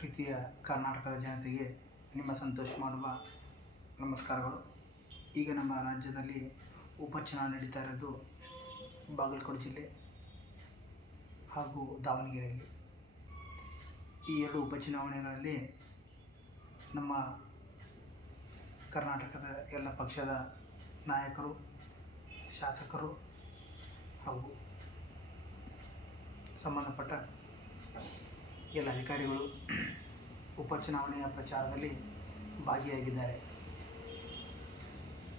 ಪ್ರೀತಿಯ ಕರ್ನಾಟಕದ ಜನತೆಗೆ ನಿಮ್ಮ ಸಂತೋಷ ಮಾಡುವ ನಮಸ್ಕಾರಗಳು. ಈಗ ನಮ್ಮ ರಾಜ್ಯದಲ್ಲಿ ಉಪಚುನಾವಣೆ ನಡೀತಾ ಇರೋದು ಬಾಗಲಕೋಟೆ ಜಿಲ್ಲೆ ಹಾಗೂ ದಾವಣಗೆರೆಯಲ್ಲಿ. ಈ ಎರಡು ಉಪಚುನಾವಣೆಗಳಲ್ಲಿ ನಮ್ಮ ಕರ್ನಾಟಕದ ಎಲ್ಲ ಪಕ್ಷದ ನಾಯಕರು, ಶಾಸಕರು ಹಾಗೂ ಸಂಬಂಧಪಟ್ಟ ಎಲ್ಲ ಅಧಿಕಾರಿಗಳು ಉಪಚುನಾವಣೆಯ ಪ್ರಚಾರದಲ್ಲಿ ಭಾಗಿಯಾಗಿದ್ದಾರೆ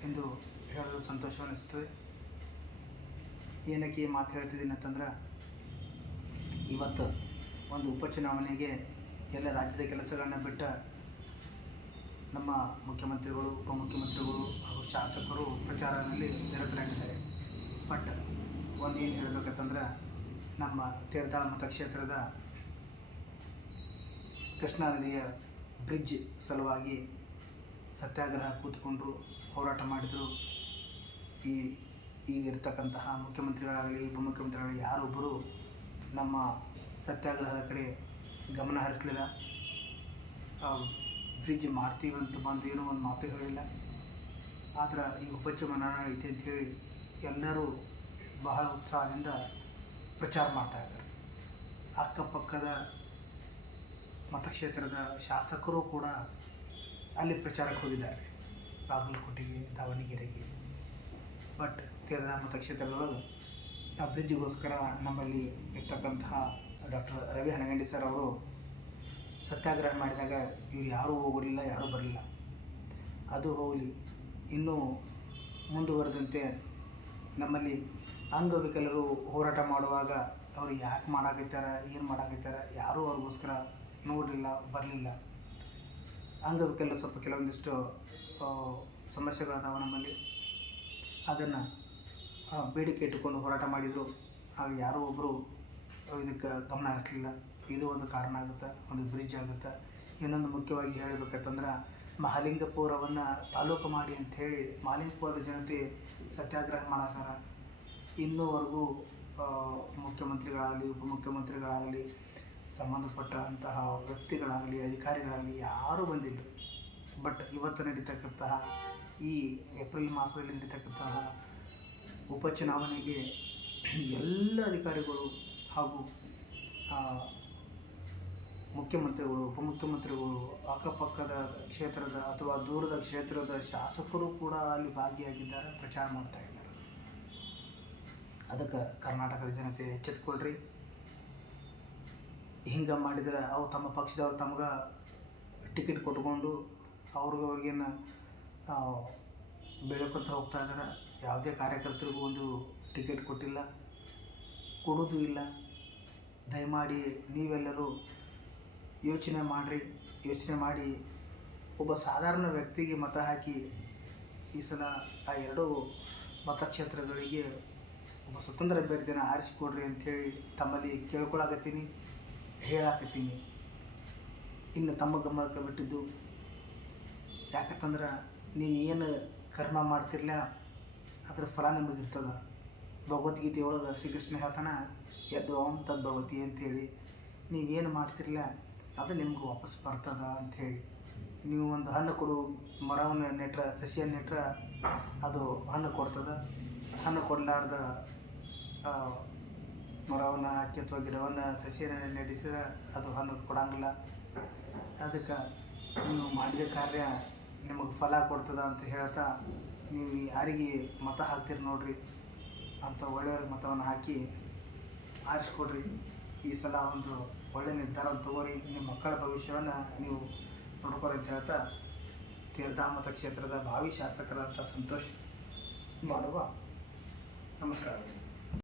ಎಂದು ಹೇಳಲು ಸಂತೋಷವೆನಿಸುತ್ತದೆ. ಏನಕ್ಕೆ ಈ ಮಾತು ಹೇಳ್ತಿದ್ದೀನಿ ಅಂತಂದ್ರೆ, ಇವತ್ತು ಒಂದು ಉಪಚುನಾವಣೆಗೆ ಎಲ್ಲ ರಾಜ್ಯದ ಕೆಲಸಗಳನ್ನ ಬಿಟ್ಟ ನಮ್ಮ ಮುಖ್ಯಮಂತ್ರಿಗಳು, ಉಪಮುಖ್ಯಮಂತ್ರಿಗಳು ಹಾಗೂ ಶಾಸಕರು ಪ್ರಚಾರದಲ್ಲಿ ನಿರತರಾಗಿದ್ದಾರೆ. ಬಟ್ ಒಂದೇನು ಹೇಳಬೇಕಂತಂದ್ರೆ, ನಮ್ಮ ತೇರದಾಳ ಮತಕ್ಷೇತ್ರದ ಕೃಷ್ಣಾ ನದಿಯ ಬ್ರಿಡ್ಜ್ ಸಲುವಾಗಿ ಸತ್ಯಾಗ್ರಹ ಕೂತ್ಕೊಂಡ್ರು, ಹೋರಾಟ ಮಾಡಿದರು. ಈಗಿರ್ತಕ್ಕಂತಹ ಮುಖ್ಯಮಂತ್ರಿಗಳಾಗಲಿ ಉಪಮುಖ್ಯಮಂತ್ರಿಗಳಾಗಲಿ ಯಾರೊಬ್ಬರು ನಮ್ಮ ಸತ್ಯಾಗ್ರಹದ ಕಡೆ ಗಮನ ಹರಿಸಲಿಲ್ಲ. ಬ್ರಿಡ್ಜ್ ಮಾಡ್ತೀವಿ ಅಂತ ಬಂದು ಏನೋ ಒಂದು ಮಾತು ಹೇಳಿಲ್ಲ. ಆದ್ರೆ ಈ ಉಪಚುನಾವಣೆ ಐತೆ ಅಂಥೇಳಿ ಎಲ್ಲರೂ ಬಹಳ ಉತ್ಸಾಹದಿಂದ ಪ್ರಚಾರ ಮಾಡ್ತಾಯಿದ್ದಾರೆ. ಅಕ್ಕಪಕ್ಕದ ಮತಕ್ಷೇತ್ರದ ಶಾಸಕರು ಕೂಡ ಅಲ್ಲಿ ಪ್ರಚಾರಕ್ಕೆ ಹೋಗಿದ್ದಾರೆ, ಬಾಗಲಕೋಟೆಗೆ, ದಾವಣಗೆರೆಗೆ. ಬಟ್ ತೇರದಾಳ ಮತಕ್ಷೇತ್ರದೊಳಗೆ ಆ ಬ್ರಿಡ್ಜಿಗೋಸ್ಕರ ನಮ್ಮಲ್ಲಿ ಇರ್ತಕ್ಕಂತಹ ಡಾಕ್ಟರ್ ರವಿ ಹನಗಂಡಿ ಸರ್ ಅವರು ಸತ್ಯಾಗ್ರಹ ಮಾಡಿದಾಗ ಇವ್ರು ಯಾರೂ ಹೋಗಲಿಲ್ಲ, ಯಾರೂ ಬರಲಿಲ್ಲ. ಅದು ಹೋಗಲಿ, ಇನ್ನೂ ಮುಂದುವರೆದಂತೆ ನಮ್ಮಲ್ಲಿ ಅಂಗವಿಕಲರು ಹೋರಾಟ ಮಾಡುವಾಗ ಅವರು ಯಾಕೆ ಮಾಡಾಕತ್ತಾರ, ಏನು ಮಾಡಾಕತ್ತಾರ, ಯಾರೂ ಅವ್ರಿಗೋಸ್ಕರ ನೋಡಲಿಲ್ಲ, ಬರಲಿಲ್ಲ. ಅಂಗವಿಕಲರು ಸ್ವಲ್ಪ ಕೆಲವೊಂದಿಷ್ಟು ಸಮಸ್ಯೆಗಳದಾವ ನಮ್ಮಲ್ಲಿ, ಅದನ್ನು ಬೇಡಿಕೆ ಇಟ್ಟುಕೊಂಡು ಹೋರಾಟ ಮಾಡಿದರು. ಆಗ ಯಾರೋ ಒಬ್ಬರು ಇದಕ್ಕೆ ಗಮನ ಹರಿಸಲಿಲ್ಲ. ಇದು ಒಂದು ಕಾರಣ ಆಗುತ್ತೆ, ಒಂದು ಬ್ರಿಡ್ಜ್ ಆಗುತ್ತೆ. ಇನ್ನೊಂದು ಮುಖ್ಯವಾಗಿ ಹೇಳಬೇಕಂತಂದ್ರೆ, ಮಹಾಲಿಂಗಪುರವನ್ನು ತಾಲೂಕು ಮಾಡಿ ಅಂಥೇಳಿ ಮಹಾಲಿಂಗಪುರದ ಜನತೆ ಸತ್ಯಾಗ್ರಹ ಮಾಡಾಕಾರ. ಇನ್ನೂವರೆಗೂ ಮುಖ್ಯಮಂತ್ರಿಗಳಾಗಲಿ ಉಪಮುಖ್ಯಮಂತ್ರಿಗಳಾಗಲಿ ಸಂಬಂಧಪಟ್ಟಂತಹ ವ್ಯಕ್ತಿಗಳಾಗಲಿ ಅಧಿಕಾರಿಗಳಾಗಲಿ ಯಾರೂ ಬಂದಿಲ್ಲ. ಬಟ್ ಇವತ್ತು ನಡೀತಕ್ಕಂತಹ ಈ ಏಪ್ರಿಲ್ ಮಾಸದಲ್ಲಿ ನಡೀತಕ್ಕಂತಹ ಉಪಚುನಾವಣೆಗೆ ಎಲ್ಲ ಅಧಿಕಾರಿಗಳು ಹಾಗೂ ಮುಖ್ಯಮಂತ್ರಿಗಳು, ಉಪಮುಖ್ಯಮಂತ್ರಿಗಳು, ಅಕ್ಕಪಕ್ಕದ ಕ್ಷೇತ್ರದ ಅಥವಾ ದೂರದ ಕ್ಷೇತ್ರದ ಶಾಸಕರು ಕೂಡ ಅಲ್ಲಿ ಭಾಗಿಯಾಗಿದ್ದಾರೆ, ಪ್ರಚಾರ ಮಾಡ್ತಾ ಇದ್ದಾರೆ. ಅದಕ್ಕೆ ಕರ್ನಾಟಕದ ಜನತೆ ಎಚ್ಚೆತ್ಕೊಳ್ರಿ. ಹಿಂಗೆ ಮಾಡಿದರೆ ಅವು ತಮ್ಮ ಪಕ್ಷದವ್ರು ತಮ್ಗೆ ಟಿಕೆಟ್ ಕೊಟ್ಕೊಂಡು ಅವ್ರಿಗೇನು ಬೆಳ್ಕೊತ ಹೋಗ್ತಾ ಇದ್ದಾರೆ. ಯಾವುದೇ ಕಾರ್ಯಕರ್ತರಿಗೂ ಒಂದು ಟಿಕೆಟ್ ಕೊಟ್ಟಿಲ್ಲ, ಕೊಡೋದು ಇಲ್ಲ. ದಯಮಾಡಿ ನೀವೆಲ್ಲರೂ ಯೋಚನೆ ಮಾಡಿರಿ. ಯೋಚನೆ ಮಾಡಿ ಒಬ್ಬ ಸಾಧಾರಣ ವ್ಯಕ್ತಿಗೆ ಮತ ಹಾಕಿ ಈ ಸಲ ಆ ಎರಡೂ ಮತಕ್ಷೇತ್ರಗಳಿಗೆ ಒಬ್ಬ ಸ್ವತಂತ್ರ ಅಭ್ಯರ್ಥಿಯನ್ನು ಆರಿಸಿಕೊಡ್ರಿ ಅಂಥೇಳಿ ತಮ್ಮಲ್ಲಿ ಕೇಳ್ಕೊಳಕತ್ತೀನಿ, ಹೇಳಾಕತ್ತೀನಿ. ಇನ್ನು ತಮ್ಮ ಗಮನಕ್ಕೆ ಬಿಟ್ಟಿದ್ದು, ಯಾಕಂತಂದ್ರೆ ನೀವು ಏನು ಕರ್ಮ ಮಾಡ್ತಿರ್ಲ ಅದ್ರ ಫಲ ನಿಮಗಿರ್ತದೆ. ಭಗವದ್ಗೀತೆಯೊಳಗೆ ಶ್ರೀಕೃಷ್ಣ ಹೇಳ್ತಾನೆ, ಯದ್ಭವಂ ತದ್ಭವತಿ ಅಂಥೇಳಿ. ನೀವೇನು ಮಾಡ್ತಿರ್ಲ ಅದು ನಿಮ್ಗೆ ವಾಪಸ್ ಬರ್ತದೆ ಅಂಥೇಳಿ. ನೀವು ಒಂದು ಹಣ್ಣು ಕೊಡು, ಮರವನ್ನು ನೆಟ್ರೆ, ಸಸಿಯನ್ನು ನೆಟ್ರೆ ಅದು ಹಣ್ಣು ಕೊಡ್ತದೆ. ಹಣ್ಣು ಕೊಡಲಾರ್ದ ಮರವನ್ನು ಹಾಕಿ ಅಥವಾ ಗಿಡವನ್ನು ಸಸಿಯನ್ನು ನೆಡೆಸಿದ್ರೆ ಅದು ಹಣ್ಣು ಕೊಡಂಗಿಲ್ಲ. ಅದಕ್ಕೆ ನೀವು ಮಾಡಿದ ಕಾರ್ಯ ನಿಮಗೆ ಫಲ ಕೊಡ್ತದೆ ಅಂತ ಹೇಳ್ತಾ, ನೀವು ಯಾರಿಗೆ ಮತ ಹಾಕ್ತೀರಿ ನೋಡಿರಿ, ಅಂಥ ಒಳ್ಳೆಯವ್ರಿಗೆ ಮತವನ್ನು ಹಾಕಿ ಆರಿಸ್ಕೊಡ್ರಿ. ಈ ಸಲ ಒಂದು ಒಳ್ಳೆಯ ನಿರ್ಧಾರವನ್ನು ತಗೋರಿ. ನಿಮ್ಮ ಮಕ್ಕಳ ಭವಿಷ್ಯವನ್ನು ನೀವು ನೋಡ್ಕೊರಿ ಅಂತ ಹೇಳ್ತಾ, ತೇರದಾಳ ಮತಕ್ಷೇತ್ರದ ಭಾವಿ ಶಾಸಕರಂತ ಸಂತೋಷ ಮಾಡುವ ನಮಸ್ಕಾರ.